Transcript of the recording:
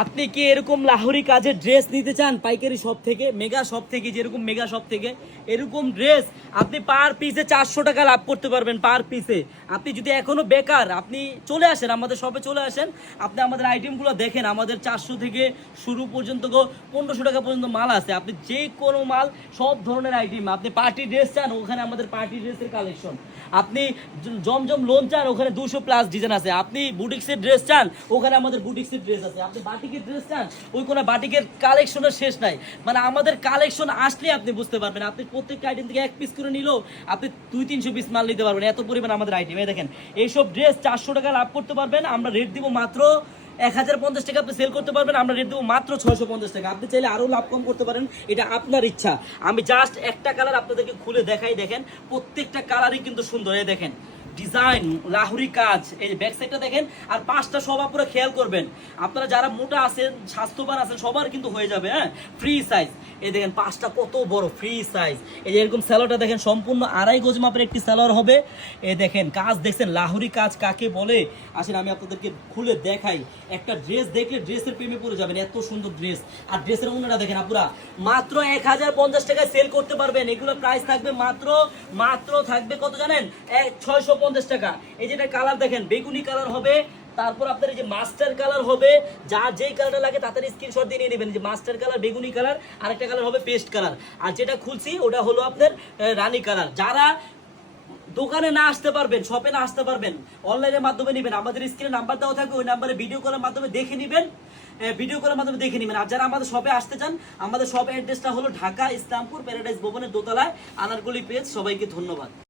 আপনি কি এরকম লাহোরি কাজের ড্রেস নিতে চান পাইকারি শপ থেকে, মেগা শপ থেকে, যেরকম মেগা শপ থেকে এরকম ড্রেস আপনি পার পিসে 400 টাকা লাভ করতে পারবেন পার পিসে। আপনি যদি এখনো বেকার, আপনি চলে আসেন আমাদের শপে, চলে আসেন, আপনি আমাদের আইটেমগুলো দেখেন। আমাদের 400 থেকে শুরু পর্যন্ত 1500 টাকা পর্যন্ত মাল আছে। আপনি যে কোনো মাল, সব ধরনের আইটেম। আপনি পার্টি ড্রেস চান, ওখানে আমাদের পার্টি ড্রেসের কালেকশন। আপনি জমজম লোন চান, ওখানে 200+ ডিজাইন আছে। আপনি বুটিক্সের ড্রেস চান, ওখানে আমাদের বুটিক্সের ড্রেস আছে। আপনি বাটিকের ড্রেস চান, ওই কোনো বাটিকের কালেকশনের শেষ নাই। মানে আমাদের কালেকশন আসলে আপনি বুঝতে পারবেন। আপনি প্রত্যেকটা আইটেম থেকে এক পিস করে নিলেও আপনি 200-300 পিস মাল নিতে পারবেন, এত পরিমাণ আমাদের আইটেম। এই দেখেন, এইসব ড্রেস 400 টাকা লাভ করতে পারবেন। আমরা রেট দিব মাত্র 1050 টাকা। আপনি সেল করতে পারবেন, আমরা রেট দেবো মাত্র 650 টাকা। আপনি চাইলে আরো লাভ কম করতে পারেন, এটা আপনার ইচ্ছা। আমি জাস্ট একটা কালার আপনাদেরকে খুলে দেখাই, দেখেন প্রত্যেকটা কালারই কিন্তু সুন্দর। এই দেখেন ডিজাইন, লাহুরি কাজ, এই যে ব্যাক সাইডটা দেখেন। আর পাঁচটা সবার পুরো খেয়াল করবেন, আপনারা যারা মোটা আছেন, স্বাস্থ্যবান আছেন, সবার কিন্তু হয়ে যাবে। হ্যাঁ, ফ্রি সাইজ। এই দেখেন পাঁচটা কত বড় ফ্রি সাইজ। এই যে এরকম স্যালোয়ারটা দেখেন, সম্পূর্ণ 2.5 গজ মাপের একটি স্যালোয়ার হবে। এই দেখেন কাজ দেখছেন, লাহুরি কাজ কাকে বলে আসেন আমি আপনাদেরকে খুলে দেখাই। একটা ড্রেস দেখলে ড্রেসের প্রেমে পড়ে যাবেন, এত সুন্দর ড্রেস। আর ড্রেসের ওনাটা দেখেন আপুরা, মাত্র 1050 টাকায় সেল করতে পারবেন। এগুলো প্রাইস থাকবে মাত্র থাকবে কত জানেন, 650 টাকা। এই যেটা কালার দেখেন, বেগুনি কালার হবে, তারপর আপনার এই যে মাস্টার কালার হবে। যা যেই কালারটা লাগে তাড়াতাড়ি স্ক্রিনশট দিয়ে নিয়ে নেবেন। যে মাস্টার কালার, বেগুনি কালার, আরেকটা কালার হবে পেস্ট কালার। আর যেটা খুলছি ওটা হলো আপনার রানী কালার। যারা দোকানে না আসতে পারবেন, শপে না আসতে পারবেন, অনলাইনের মাধ্যমে নেবেন, আমাদের স্ক্রিনে নাম্বার দেওয়া থাকবে, ওই নাম্বারে ভিডিও কলের মাধ্যমে দেখে নেবেন। আর যারা আমাদের শপে আসতে চান, আমাদের শপ অ্যাড্রেসটা হলো ঢাকা ইসলামপুর প্যারাডাইস ভবনের দোতলায়, আনারকলি পেজ। সবাইকে ধন্যবাদ।